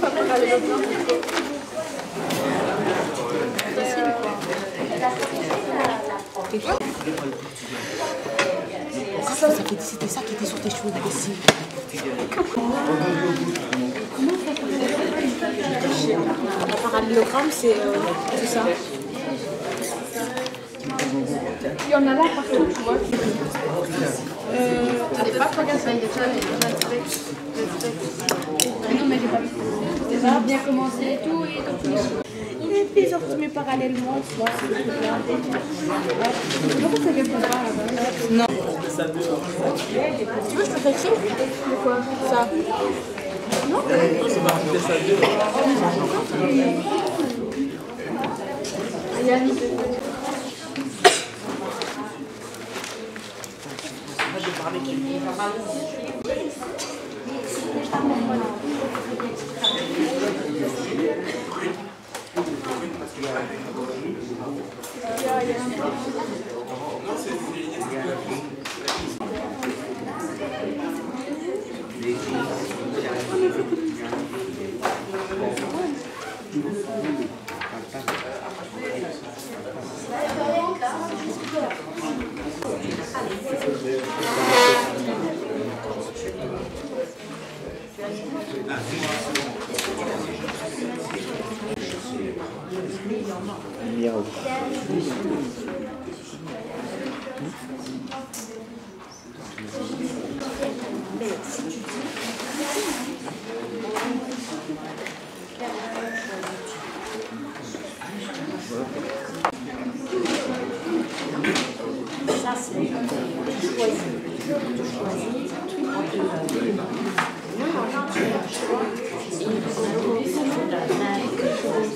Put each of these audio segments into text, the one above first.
ça peut aller bien? C'était ça qui était sur tes cheveux ici. Un parallélogramme, c'est ça. Il y en a là partout, tu vois. Allez, pas trop gaffe, il déjà, mais non, mais j'ai pas vu. Ça a bien commencé et tout, et donc. Il est bizarre que tu mets parallèlement, tu vois. Pourquoi ça vient pour ça là-bas? Non. Tu veux, je te fais écrire? De quoi? Ça. Non? Yann. Miaou. Ça, c'est tu choisis. Tu choisis entre deux éléments. Non, non, tu as le choix. Et c'est la même chose.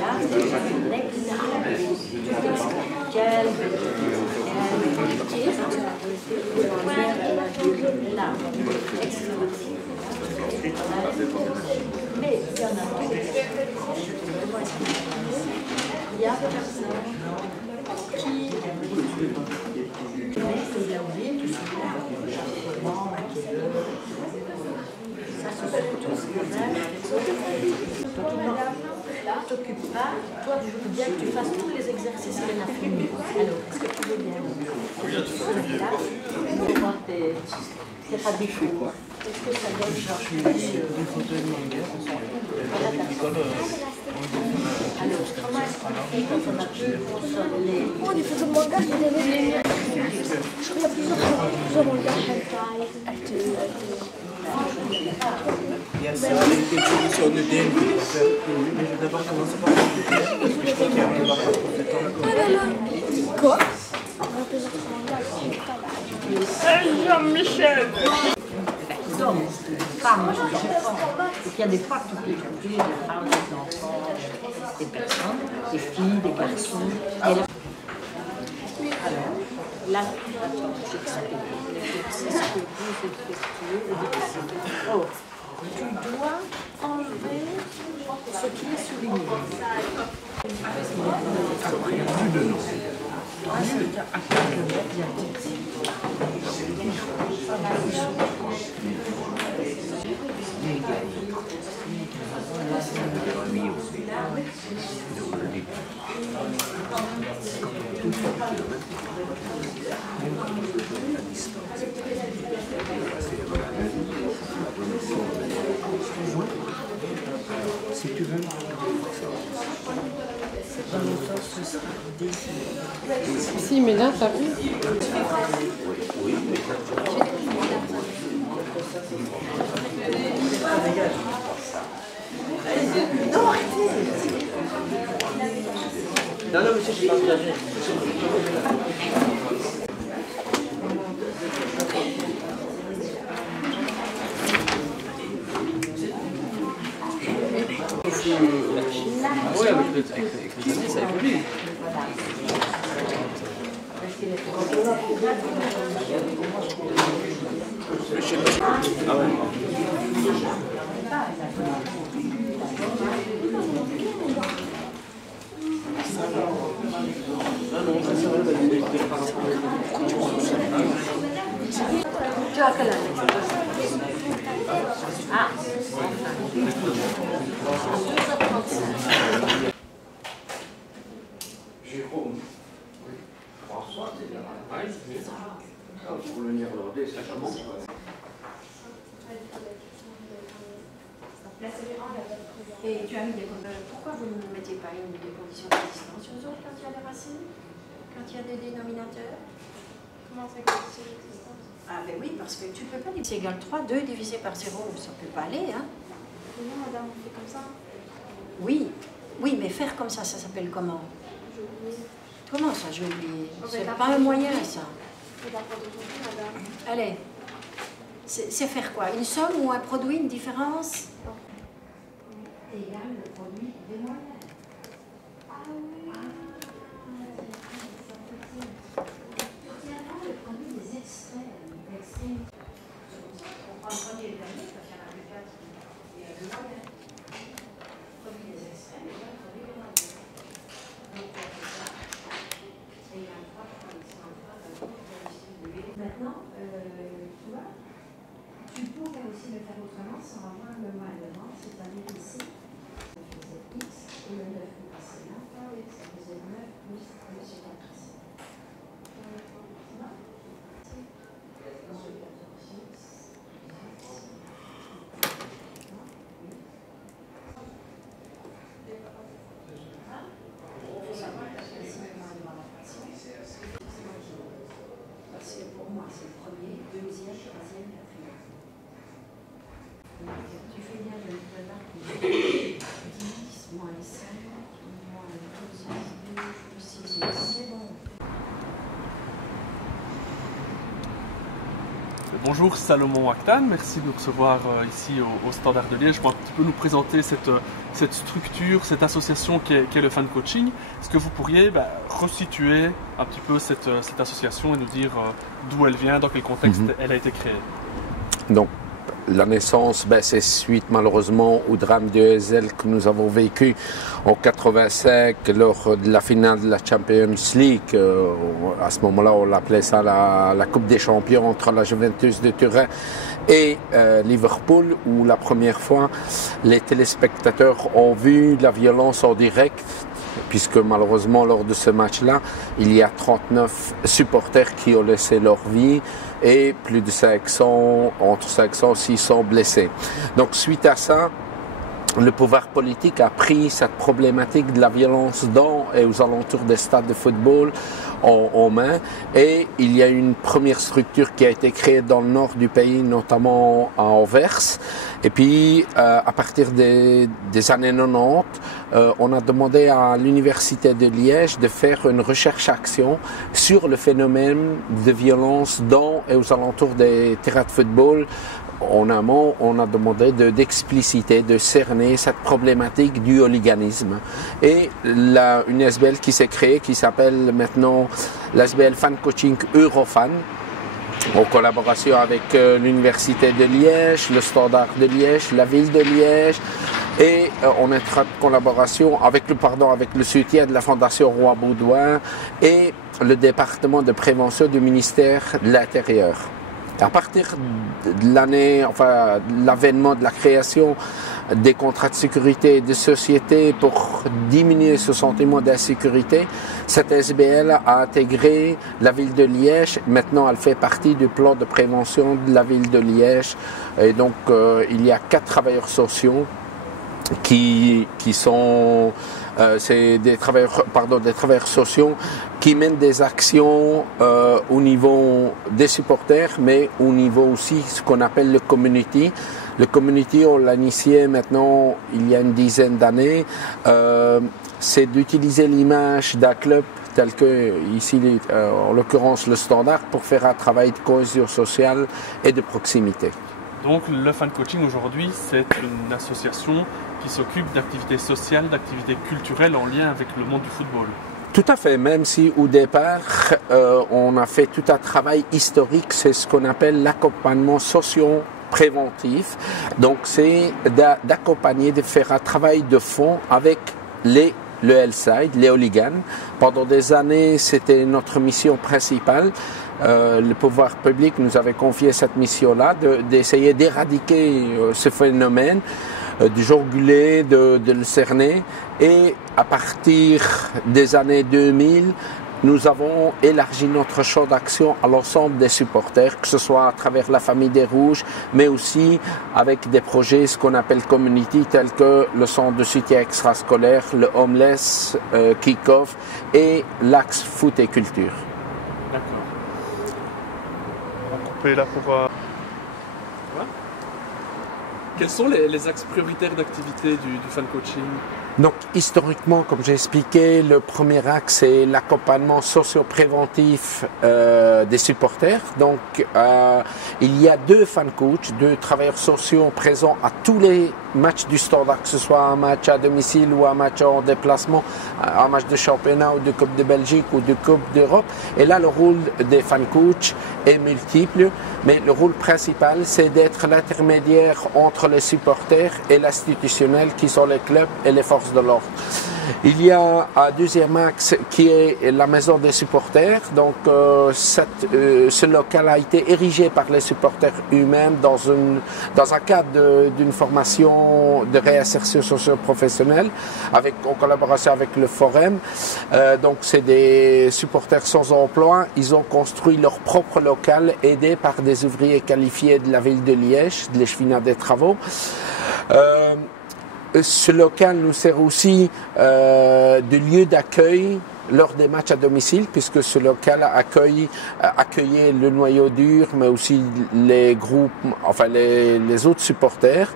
Là, c'est l'exemple. Quelle là, mais il y en a d'autres. Il y a des personnes qui il a oublié tout ça. Ça, ce sont tous les mêmes. Là, t'occupe pas. Toi, je veux bien que tu fasses tous les exercices de la famille. Alors, est-ce que tu veux bien? Oui, tu veux bien. Pour voir tes habitudes. Est-ce que ça donne genre des photos de manga? Alors, comment est-ce qu'on fait quand on a deux sur les... Oh, des photos de manga, je les avais. Je regarde plusieurs mangas. Il y a ça, les solutions de DNP. Mais je vais d'abord commencer par le DNP. Je crois qu'il y a un peu de temps. Oh là là. Quoi? Jean-Michel. Donc, femmes, je pense qu'il y a des fois qui peuvent des femmes, des enfants, des personnes, des filles, des garçons. Et alors, là, j'explique. C'est ce que vous effectuez et décidez. Oh, tu dois enlever ce qui est souligné. Après, plus de nom. Après le mec, il y a Si tu veux. Si, mais là, t'as vu? Non, arrêtez! Non, non, monsieur, je suis pas engagé. Oui, avec les années, ça évolue. Ah ouais. Ah non, ça va, à quelle année? Ah, Jérôme. François, c'est bien. Pour le néerlandais, ça commence. et tu as mis des conditions. Pourquoi vous ne mettez pas une des conditions d'existence aux autres quand il y a des racines? Quand il y a des dénominateurs? Comment c'est condition d'existence? Ah ben oui, parce que tu ne peux pas dire c'est égal 3, 2 divisé par 0, ça ne peut pas aller, hein? Non, madame, on fait comme ça. Oui, oui, mais faire comme ça s'appelle comment? J'ai oublié. Comment ça, j'ai oublié? Oh, C'est ben, pas un moyen, ça. C'est la faute d'aujourd'hui, madame. Allez, c'est faire quoi? Une somme ou un produit, une différence? Égal le produit des moyens. Ah oui. Le produit des extrêmes. On prend le premier et le dernier, parce qu'il y en a plus 4. Il y a le moyen. Le produit des extrêmes égale le produit des moyens. Donc on fait ça. Et il y a 3 fois maintenant, tu vois, tu pourrais aussi le faire autrement sans avoir le mal devant, c'est-à-dire ici, ça faisait x et le 9 est passé là, ça faisait 9 plus 4 ici. Tu vois? Dans le 14, pour moi, c'est le premier, deuxième, troisième, quatrième. Tu fais bien le là, 10 moins 5, moins 12, 2 plus 6, c'est bon. Bonjour Salomon Actan, merci de nous recevoir ici au Standard de Liège pour un petit peu nous présenter cette structure, cette association qu'est le fan coaching. Est-ce que vous pourriez resituer un petit peu cette association et nous dire d'où elle vient, dans quel contexte elle a été créée? Donc, la naissance, c'est suite malheureusement au drame de Heysel que nous avons vécu en 85 lors de la finale de la Champions League. À ce moment-là, on l'appelait ça la Coupe des Champions entre la Juventus de Turin et Liverpool, où la première fois les téléspectateurs ont vu la violence en direct, puisque malheureusement lors de ce match-là, il y a 39 supporters qui ont laissé leur vie et plus de 500, entre 500 et 600 blessés. Donc suite à ça, le pouvoir politique a pris cette problématique de la violence dans et aux alentours des stades de football en main, et il y a une première structure qui a été créée dans le nord du pays, notamment à Anvers. Et puis à partir des années 90, on a demandé à l'université de Liège de faire une recherche-action sur le phénomène de violence dans et aux alentours des terrains de football. En amont, on a demandé d'expliciter, de cerner cette problématique du hooliganisme. Et une SBL qui s'est créée, qui s'appelle maintenant l'SBL Fan Coaching Eurofan, en collaboration avec l'Université de Liège, le Standard de Liège, la ville de Liège, et on est en collaboration avec le soutien de la Fondation Roi Baudouin et le département de prévention du ministère de l'Intérieur. À partir de l'avènement de la création des contrats de sécurité et de société pour diminuer ce sentiment d'insécurité, cette SBL a intégré la ville de Liège. Maintenant, elle fait partie du plan de prévention de la ville de Liège. Et donc, il y a 4 travailleurs sociaux qui sont des travailleurs sociaux qui mènent des actions au niveau des supporters, mais au niveau aussi ce qu'on appelle le community. Le community, on l'a initié maintenant il y a une dizaine d'années. C'est d'utiliser l'image d'un club tel que ici, en l'occurrence le Standard, pour faire un travail de cohésion sociale et de proximité. Donc le fan coaching aujourd'hui, c'est une association qui s'occupe d'activités sociales, d'activités culturelles en lien avec le monde du football. Tout à fait, même si au départ, on a fait tout un travail historique, c'est ce qu'on appelle l'accompagnement socio-préventif. Donc c'est d'accompagner, de faire un travail de fond avec le Hellside, les hooligans. Pendant des années, c'était notre mission principale. le pouvoir public nous avait confié cette mission-là, d'essayer d'éradiquer ce phénomène, de juguler, de le cerner. Et à partir des années 2000, nous avons élargi notre champ d'action à l'ensemble des supporters, que ce soit à travers la famille des Rouges, mais aussi avec des projets, ce qu'on appelle community, tels que le centre de soutien extrascolaire, le Homeless, Kick-Off et l'axe foot et culture. D'accord. On va couper là pour... Ouais. Quels sont les axes prioritaires d'activité du fan coaching? Donc, historiquement, comme j'ai expliqué, le premier axe, c'est l'accompagnement socio-préventif des supporters. Donc, il y a 2 fan coachs, 2 travailleurs sociaux présents à tous les matchs du Standard, que ce soit un match à domicile ou un match en déplacement, un match de championnat ou de Coupe de Belgique ou de Coupe d'Europe. Et là, le rôle des fan coachs est multiple, mais le rôle principal, c'est d'être l'intermédiaire entre les supporters et l'institutionnel, qui sont les clubs et les forces de l'ordre. Il y a un deuxième axe qui est la maison des supporters. Donc, ce local a été érigé par les supporters eux-mêmes dans un cadre d'une formation de réinsertion socio-professionnelle en collaboration avec le Forum. Donc, c'est des supporters sans emploi. Ils ont construit leur propre local aidés par des ouvriers qualifiés de la ville de Liège, de l'Échevinat des Travaux. Ce local nous sert aussi de lieu d'accueil lors des matchs à domicile, puisque ce local accueillait le noyau dur, mais aussi les groupes, enfin les autres supporters.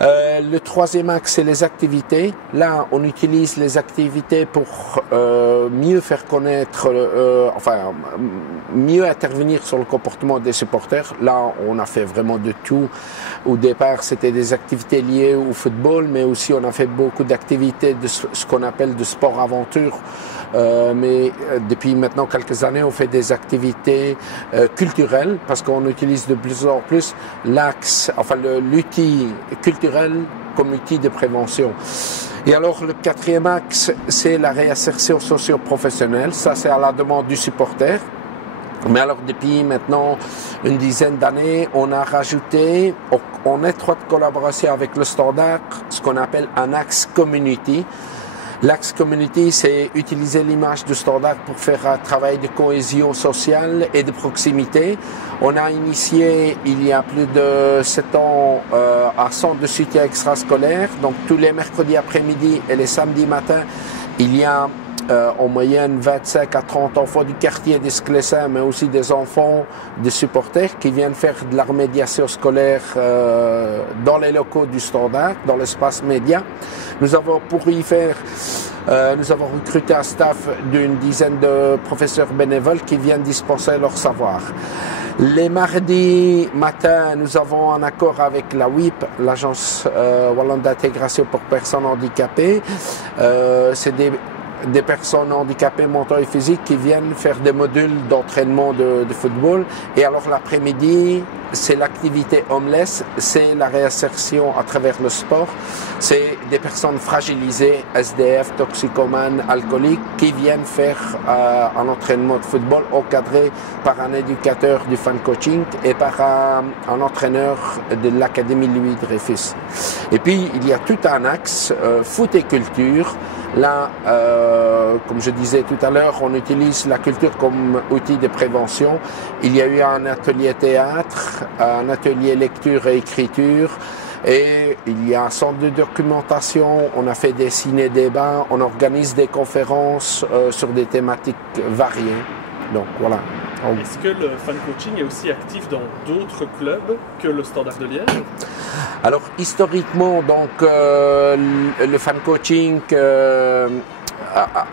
Le troisième axe, c'est les activités. Là, on utilise les activités pour mieux faire connaître, mieux intervenir sur le comportement des supporters. Là, on a fait vraiment de tout. Au départ, c'était des activités liées au football, mais aussi on a fait beaucoup d'activités de ce qu'on appelle de sport-aventure. Mais depuis maintenant quelques années, on fait des activités culturelles, parce qu'on utilise de plus en plus l'outil culturel comme outil de prévention. Et alors, le quatrième axe, c'est la réinsertion socio-professionnelle. Ça, c'est à la demande du supporter. Mais alors, depuis maintenant une dizaine d'années, on a rajouté, en étroite collaboration avec le Standard, ce qu'on appelle un axe community. L'axe community, c'est utiliser l'image du Standard pour faire un travail de cohésion sociale et de proximité. On a initié, il y a plus de 7 ans, un centre de soutien extrascolaire. Donc, tous les mercredis après-midi et les samedis matins, il y a en moyenne 25 à 30 enfants du quartier d'Esclessin, mais aussi des enfants de supporters qui viennent faire de la remédiation scolaire dans les locaux du Standard, dans l'espace média. Nous avons recruté un staff d'une dizaine de professeurs bénévoles qui viennent dispenser leur savoir. Les mardis matins, nous avons un accord avec la WIP, l'Agence Wallonne d'intégration pour personnes handicapées. C'est des personnes handicapées mentales et physiques qui viennent faire des modules d'entraînement de football. Et alors l'après-midi, c'est l'activité Homeless, c'est la réinsertion à travers le sport. C'est des personnes fragilisées, SDF, toxicomanes, alcooliques, qui viennent faire un entraînement de football encadré par un éducateur du fan coaching et par un entraîneur de l'Académie Louis Dreyfus. Et puis, il y a tout un axe, foot et culture. Là, comme je disais tout à l'heure, on utilise la culture comme outil de prévention. Il y a eu un atelier théâtre, un atelier lecture et écriture, et il y a un centre de documentation. On a fait des ciné-débats, on organise des conférences sur des thématiques variées. Donc voilà. Est-ce que le fan coaching est aussi actif dans d'autres clubs que le Standard de Liège? Alors historiquement, donc le fan coaching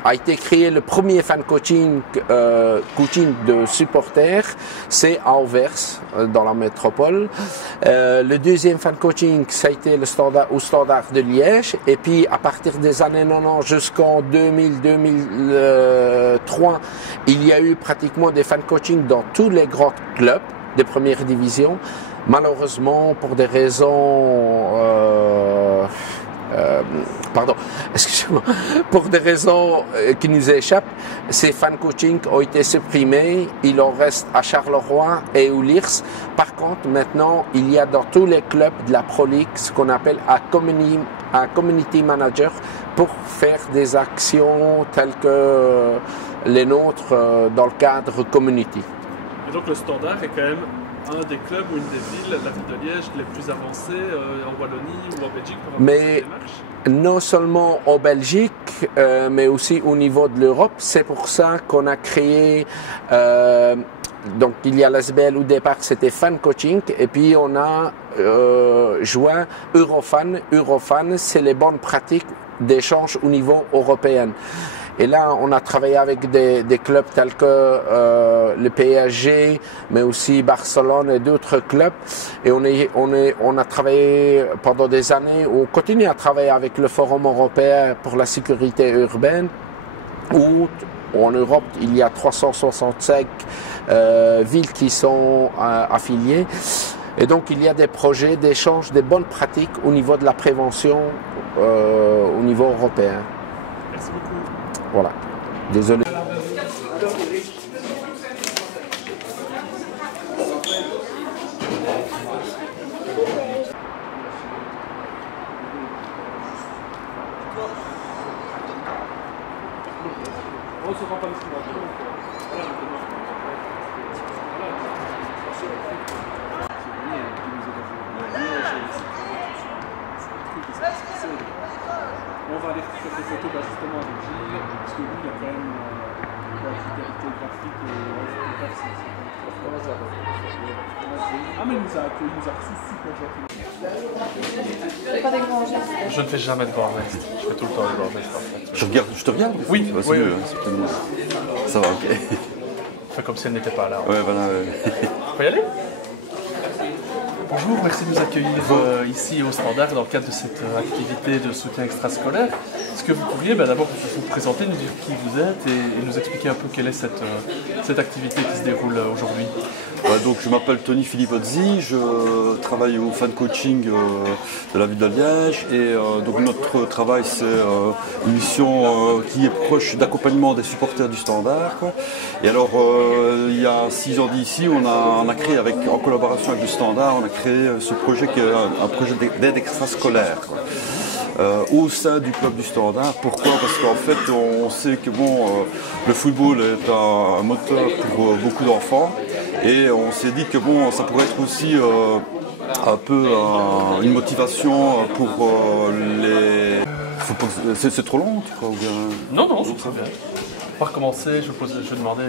a été créé, le premier fan coaching de supporters, c'est à Anvers, dans la métropole. Le deuxième fan coaching, ça a été au Standard de Liège. Et puis, à partir des années 90 jusqu'en 2000-2003, il y a eu pratiquement des fan coaching dans tous les grands clubs de première division. Malheureusement, pour des raisons pardon, excusez-moi, pour des raisons qui nous échappent, ces fan coaching ont été supprimés. Il en reste à Charleroi et au Lirs. Par contre, maintenant, il y a dans tous les clubs de la Pro League ce qu'on appelle un community manager pour faire des actions telles que les nôtres dans le cadre community. Et donc le Standard est quand même un des clubs ou une des villes, la ville de Liège, les plus avancées en Wallonie ou en Belgique pour avoir cette démarche? Non seulement en Belgique, mais aussi au niveau de l'Europe. C'est pour ça qu'on a créé, donc il y a l'ASBL au départ, c'était Fan Coaching, et puis on a joint Eurofan. Eurofan, c'est les bonnes pratiques d'échange au niveau européen. Et là, on a travaillé avec des clubs tels que le PSG, mais aussi Barcelone et d'autres clubs. Et on a travaillé pendant des années, on continue à travailler avec le Forum européen pour la sécurité urbaine, où en Europe, il y a 365 villes qui sont affiliées. Et donc, il y a des projets d'échange des bonnes pratiques au niveau de la prévention au niveau européen. Merci beaucoup. Voilà. Désolé. On va aller faire des photos justement avec Gilles, parce que lui il a quand même une qualité graphique Ah mais il nous a accueillis, il nous a reçus super gentiment. Pas des grands gestes. Je ne fais jamais de grands gestes, je fais tout le temps des grands gestes en fait. Je te regarde? Oui, c'est oui, mieux, oui. c'est peut-être mieux. Ça va, ok. Fais comme si elle n'était pas là. Ouais, voilà. On peut y aller? Bonjour, merci de nous accueillir ici au Standard dans le cadre de cette activité de soutien extrascolaire. Est-ce que vous pourriez d'abord vous présenter, nous dire qui vous êtes et nous expliquer un peu quelle est cette activité qui se déroule aujourd'hui? Donc, je m'appelle Tony Filipozzi, je travaille au fan coaching de la ville de Liège et donc notre travail c'est une mission qui est proche d'accompagnement des supporters du Standard, quoi. Et alors il y a 6 ans d'ici, on a créé en collaboration avec le Standard, on a créé ce projet qui est un projet d'aide extrascolaire, quoi. Au sein du club du Standard. Pourquoi? Parce qu'en fait on sait que le football est un moteur pour beaucoup d'enfants et on s'est dit que ça pourrait être aussi un peu une motivation pour les... C'est trop long, tu crois, ou bien... Non, c'est très bien. On va recommencer, je demandais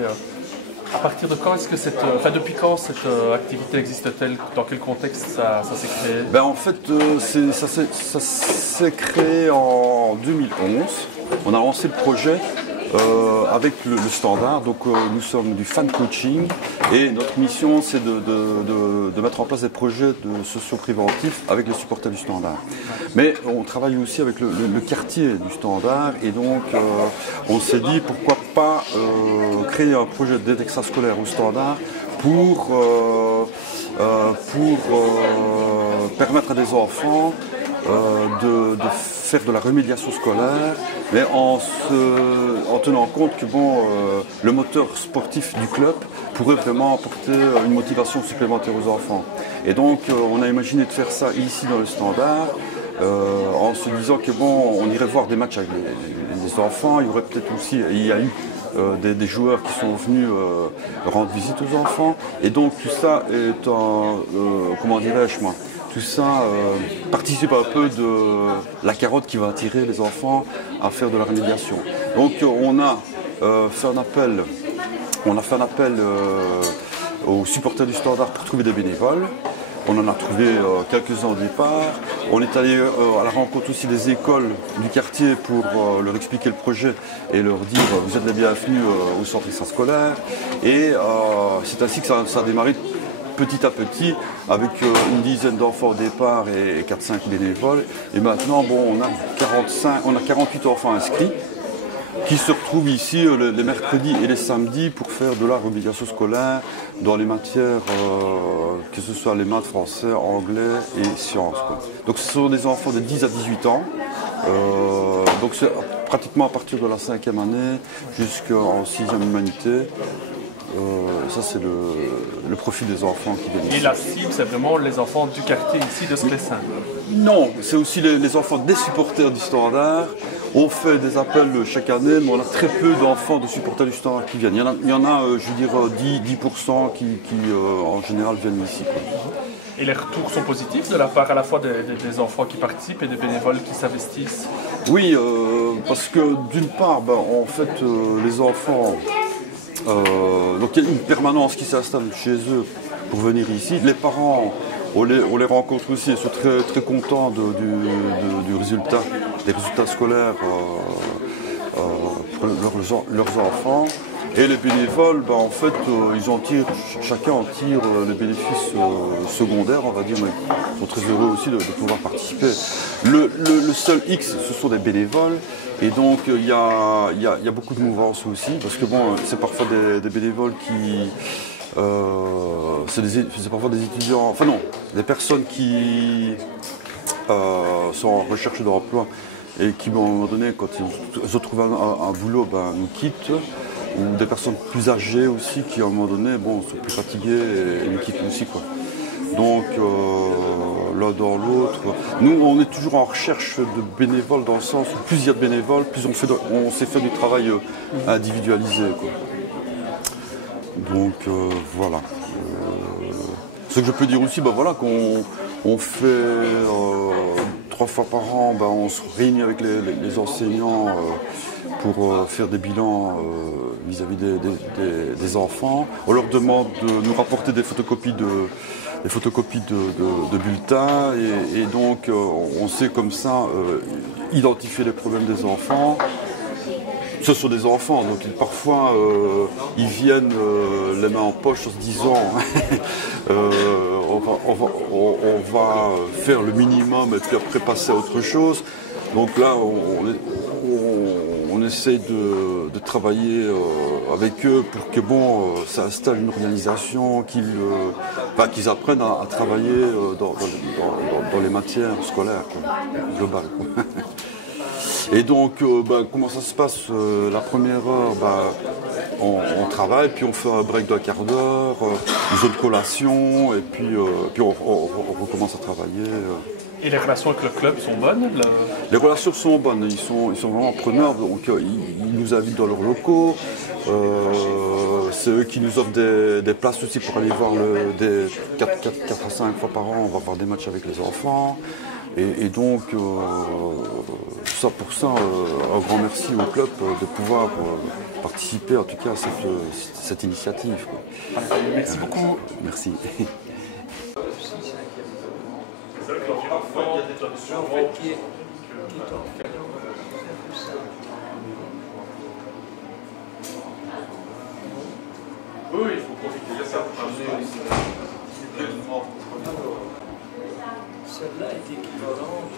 à partir de quand est-ce que depuis quand cette activité existe-t-elle? Dans quel contexte ça s'est créé? En fait, ça s'est créé en 2011. On a lancé le projet avec le Standard. Donc nous sommes du fan coaching et notre mission c'est de mettre en place des projets de socio-préventifs avec les supporters du Standard. Mais on travaille aussi avec le quartier du Standard et donc on s'est dit pourquoi pas créer un projet d'aide extrascolaire au Standard pour permettre à des enfants de faire de la remédiation scolaire, mais en tenant compte que le moteur sportif du club pourrait vraiment apporter une motivation supplémentaire aux enfants. Et donc on a imaginé de faire ça ici dans le Standard, en se disant que on irait voir des matchs avec les enfants, il y aurait peut-être aussi, il y a eu des joueurs qui sont venus rendre visite aux enfants, et donc tout ça est comment dirais-je moi, tout ça participe un peu de la carotte qui va attirer les enfants à faire de la remédiation. Donc on a fait un appel aux supporters du Standard pour trouver des bénévoles. On en a trouvé quelques-uns au départ. On est allé à la rencontre aussi des écoles du quartier pour leur expliquer le projet et leur dire vous êtes les bienvenus au centre extrascolaire. Et c'est ainsi que ça a démarré petit à petit avec une dizaine d'enfants au départ et 4-5 bénévoles. Et maintenant on a 48 enfants inscrits. qui se retrouvent ici les mercredis et les samedis pour faire de la remédiation scolaire dans les matières, que ce soit les maths, français, anglais et sciences, quoi. Donc ce sont des enfants de 10 à 18 ans. Donc c'est pratiquement à partir de la 5e année jusqu'en 6e humanité. Ça c'est le profil des enfants qui viennent ici. Et la cible, c'est vraiment les enfants du quartier ici de Sclessin? Non, c'est aussi les enfants des supporters du Standard. On fait des appels chaque année, mais on a très peu d'enfants de supporters du Standard qui viennent. Il y en a je veux dire, 10% qui en général viennent ici, quoi. Et les retours sont positifs de la part à la fois des enfants qui participent et des bénévoles qui s'investissent? Oui, parce que d'une part, en fait, les enfants, donc il y a une permanence qui s'installe chez eux pour venir ici. Les parents, on les rencontre aussi et sont très, très contents du résultat, des résultats scolaires pour leurs enfants. Et les bénévoles, en fait, chacun en tire les bénéfices secondaires, on va dire, mais ils sont très heureux aussi de pouvoir participer. Le seul X, ce sont des bénévoles, et donc il y a beaucoup de mouvance aussi, parce que c'est parfois des bénévoles qui... c'est parfois des étudiants, enfin non, des personnes qui sont en recherche d'emploi et qui, à un moment donné, quand ils ont trouvé un boulot, nous quittent. Ou des personnes plus âgées aussi qui, à un moment donné, sont plus fatiguées et nous quittent aussi, quoi. Donc, l'un dans l'autre. Nous, on est toujours en recherche de bénévoles dans le sens où plus il y a de bénévoles, plus on sait faire du travail individualisé, quoi. Donc, voilà. Ce que je peux dire aussi, qu'on fait 3 fois par an, on se réunit avec les enseignants pour faire des bilans vis-à-vis des enfants. On leur demande de nous rapporter des photocopies de bulletins et donc on sait comme ça identifier les problèmes des enfants. Ce sont des enfants, donc parfois ils viennent les mains en poche en se disant on va faire le minimum et puis après passer à autre chose. Donc là on essaye de travailler avec eux pour que ça installe une organisation, qu'ils apprennent à travailler dans les matières scolaires, quoi, globales, quoi. Et donc, comment ça se passe? La première heure, on travaille, puis on fait un break d'un quart d'heure, une zone de collation, et puis on recommence à travailler. Et les relations avec le club sont bonnes? Les relations sont bonnes, ils sont vraiment preneurs, donc ils nous invitent dans leurs locaux. C'est eux qui nous offrent des places aussi pour aller voir 4 à 5 fois par an, on va voir des matchs avec les enfants. Et donc, pour ça, un grand merci au club de pouvoir participer en tout cas à cette initiative, quoi. Merci beaucoup. Merci. Oui, il faut profiter de ça pour amener celle-là est équivalente.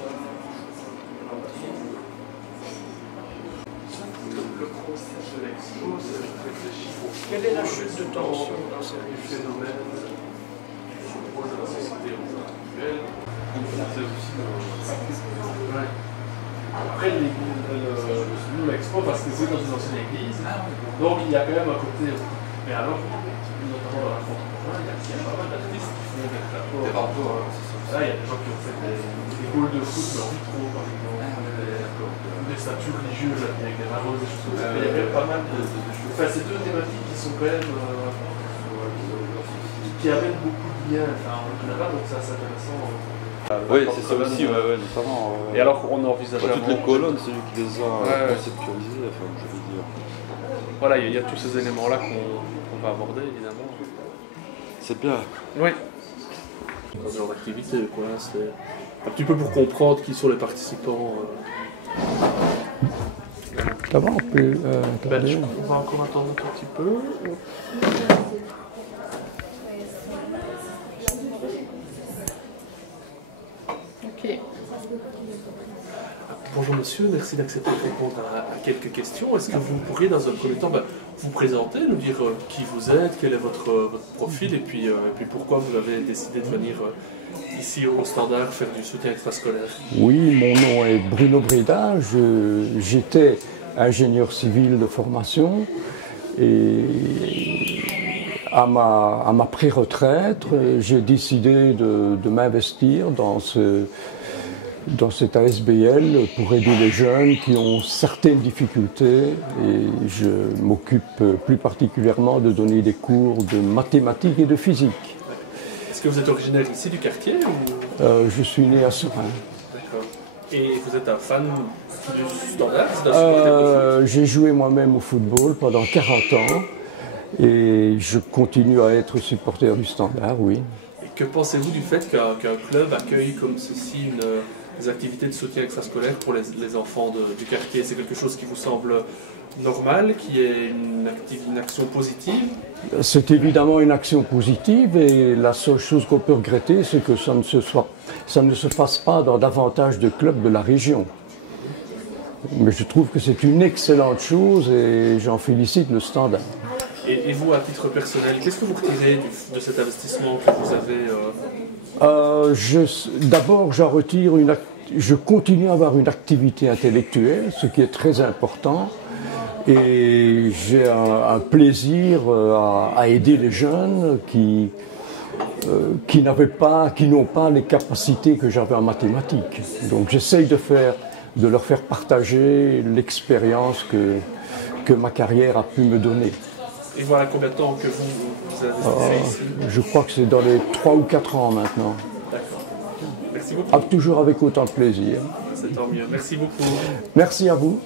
Le procès de l'expo, c'est réfléchir au Quelle est la chute de tension dans cette phénomène, sur le rôle de la société actuelle. C'est aussi Après, nous, l'expo, parce que c'est dans une ancienne église, donc il y a quand même un côté. Mais alors, notamment dans la contemporaine, il y a pas mal d'artistes qui font des rapports. Là, il y a des gens qui ont fait des goals de foot, mais en vitro, par exemple, des statues religieuses avec des maraudes, des choses comme ça. Il y a quand même pas mal de choses. Enfin, c'est deux thématiques qui sont quand même. Qui amènent beaucoup de liens en général, donc c'est assez intéressant. Oui, c'est ça aussi, notamment. Et alors, on envisage. Toutes les colonnes, c'est lui qui les a conceptualisées, je veux dire. Voilà, il y a tous ces éléments-là qu'on va aborder, évidemment. C'est bien. Oui. Dans ce genre d'activité, quoi. C'est un petit peu pour comprendre qui sont les participants. Ça va, on peut on va encore attendre un tout petit peu. Ok. Bonjour. Bonjour monsieur, merci d'accepter de répondre à quelques questions. Est-ce que vous pourriez dans un premier temps vous présenter, nous dire qui vous êtes, quel est votre profil et puis pourquoi vous avez décidé de venir ici au Standard faire du soutien extrascolaire? Oui, mon nom est Bruno Breda, j'étais ingénieur civil de formation et à ma pré-retraite, j'ai décidé de m'investir dans cette ASBL pour aider les jeunes qui ont certaines difficultés et je m'occupe plus particulièrement de donner des cours de mathématiques et de physique. Est-ce que vous êtes originaire ici du quartier ou... Je suis né à Serein. D'accord. Et vous êtes un fan du Standard? J'ai joué moi-même au football pendant 40 ans et je continue à être supporter du Standard, oui. Et que pensez-vous du fait qu'un club accueille comme ceci des activités de soutien extrascolaire pour les enfants du quartier? C'est quelque chose qui vous semble normal, qui est une action positive? C'est évidemment une action positive et la seule chose qu'on peut regretter, c'est que ça ne se fasse pas dans davantage de clubs de la région. Mais je trouve que c'est une excellente chose et j'en félicite le Standard. Et vous, à titre personnel, qu'est-ce que vous retirez de cet investissement que vous avez D'abord, j'en retire je continue à avoir une activité intellectuelle, ce qui est très important. Et j'ai un plaisir à aider les jeunes qui n'ont pas les capacités que j'avais en mathématiques. Donc j'essaye de leur faire partager l'expérience que ma carrière a pu me donner. Et voilà combien de temps que vous investissez ici? Je crois que c'est dans les 3 ou 4 ans maintenant. D'accord. Merci beaucoup. Toujours avec autant de plaisir. C'est tant mieux. Merci beaucoup. Merci à vous.